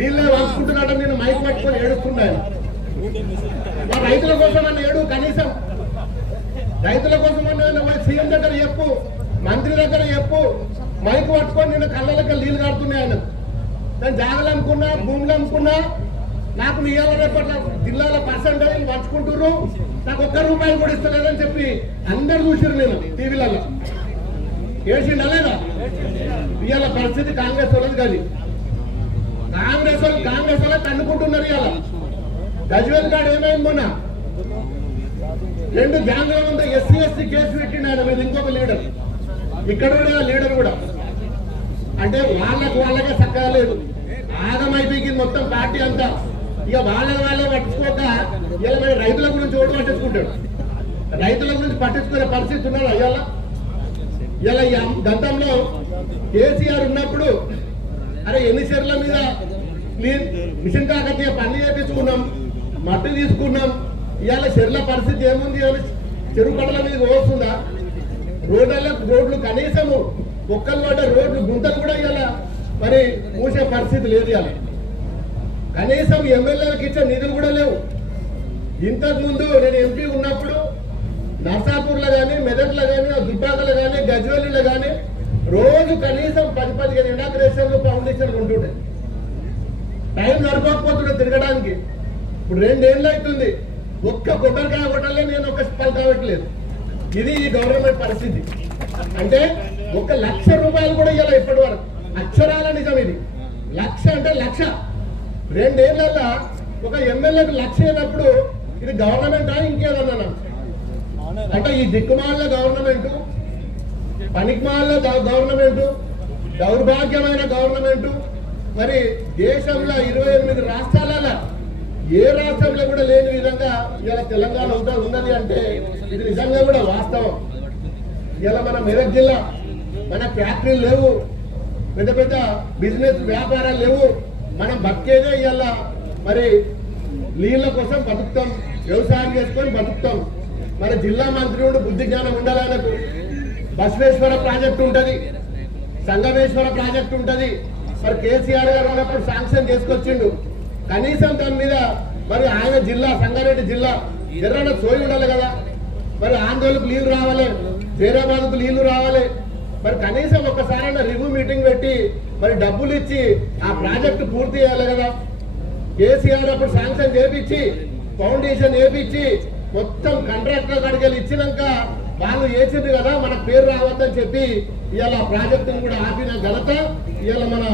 నీళ్ళే వంచుకుంటున్నాడు. నేను మైక్ పట్టుకొని ఏడుస్తున్నాను. మా రైతుల కోసం అన్న ఏడు, కనీసం రైతుల కోసం అన్న సీఎం దగ్గర చెప్పు, మంత్రి దగ్గర చెప్పు. మైక్ పట్టుకొని నేను కళ్ళకి నీళ్లు కాడుతున్నాయి. ఆయన నేను జాగలు అమ్ముకున్నా, భూములు అమ్ముకున్నా, నాకు ఇవాళ రేపట్ల జిల్లాల పర్సెంటేజ్ పంచుకుంటున్నారు, నాకు ఒక్క రూపాయలు కూడా ఇస్తలేదని చెప్పి అందరు చూసారు. నేను టీవీలలో ఏడ్చిండా లేదా? ఇవాళ పరిస్థితి కాంగ్రెస్ వాళ్ళది కాదు. కాంగ్రెస్ వాళ్ళ తన్నుకుంటున్నారు. ఇవాళ గజ్వేల్ గాడు ఏమైంది? మొన్న 2 గ్యాంగ్ల ముందు ఎస్సీ కేసు పెట్టిండు ఆయన మీద, ఇంకొక లీడర్. ఇక్కడ కూడా లీడర్ కూడా అంటే వాళ్ళకే చక్కగా లేదు. ఆగమైపోయింది మొత్తం పార్టీ అంతా. ఇక వాళ్ళే పట్టించుకోక ఇలా మరి రైతుల గురించి ఓటు పట్టించుకుంటాడు. రైతుల గురించి పట్టించుకునే పరిస్థితి ఉన్నాడు. ఇలా గతంలో కేసీఆర్ ఉన్నప్పుడు అరే ఎన్ని చెర్ల మీద మిషన్ కాకతీయ పని చేపించుకున్నాం, మట్టి తీసుకున్నాం. ఇవాళ చెర్ల పరిస్థితి ఏముంది? చెరువు కడల మీద వస్తుందా? రోడ్లు కనీసము ఒక్కలు పడ్డ రోడ్లు గుంతలు కూడా ఇవాళ మరి మూసే పరిస్థితి లేదు. ఇవాళ కనీసం ఎమ్మెల్యేలకు ఇచ్చే నిధులు కూడా లేవు. ఇంతకు ముందు నేను ఎంపీ ఉన్నప్పుడు నర్సాపూర్లో కానీ, మెదక్లో కానీ, దుబ్బాకలో కానీ, గజ్వేలీలో కానీ రోజు కనీసం 10-15 ఇనాగ్రేషన్లు, ఫౌండేషన్లు ఉంటుండే. టైం సరిపోకపోతుండే తిరగడానికి. ఇప్పుడు 2 ఏళ్ళు అవుతుంది, ఒక్క కొబ్బరికాయ కొట్టాలే నేను ఒక్క పలు కావట్లేదు. ఇది ఈ గవర్నమెంట్ పరిస్థితి. అంటే 1 లక్ష రూపాయలు కూడా ఇవ్వాలి ఇప్పటి వరకు. అక్షరాల నిజం ఇది. 1,00,000 అంటే 1,00,000. 2 ఏళ్ళల్లో ఒక ఎమ్మెల్యేకి 1,00,000 అయినప్పుడు ఇది గవర్నమెంటా ఇంకేదన్నా? అంటే ఈ దిక్కుమాల గవర్నమెంట్, పనికిమాల గవర్నమెంట్, దౌర్భాగ్యమైన గవర్నమెంట్. మరి దేశంలో 28 రాష్ట్రాలలో ఏ రాష్ట్రంలో కూడా లేని విధంగా ఇలా తెలంగాణ ఉన్నది అంటే ఇది నిజంగా కూడా వాస్తవం. ఇలా మన మెదక్ జిల్లా, మన ఫ్యాక్టరీలు లేవు, పెద్ద పెద్ద బిజినెస్ వ్యాపారాలు లేవు. మనం బతికేదే ఇవాళ మరి నీళ్ళ కోసం బతుకుతాం, వ్యవసాయం చేసుకొని బతుకుతాం. మన జిల్లా మంత్రి బుద్ధి జ్ఞానం ఉండాలి. ఆయనకు బసవేశ్వర ప్రాజెక్టు ఉంటుంది, సంగమేశ్వర ప్రాజెక్టు ఉంటుంది. మరి కేసీఆర్ గారు ఉన్నప్పుడు శాంక్షన్ చేసుకొచ్చిండు. కనీసం దాని మీద మరి ఆయన జిల్లా, సంగారెడ్డి జిల్లా ఎర్రన సోయి ఉండాలి కదా. మరి ఆందోళనకు నీళ్లు రావాలి, జైరాబాద్కు నీళ్లు రావాలి. మరి కనీసం ఒక్కసారైనా రివ్యూ మీటింగ్ పెట్టి మరి డబ్బులు ఇచ్చి ఆ ప్రాజెక్టు పూర్తి చేయాలి కదా. కేసీఆర్ అప్పుడు శాంక్షన్ చేపించి, ఫౌండేషన్ వేపించి, మొత్తం కాంట్రాక్టర్ కాడికి ఇచ్చినాక వాళ్ళు చేసింది కదా, మన పేరు రావద్దని చెప్పి ఇవాళ ప్రాజెక్టును కూడా ఆపిన ఘనత ఇవాళ మన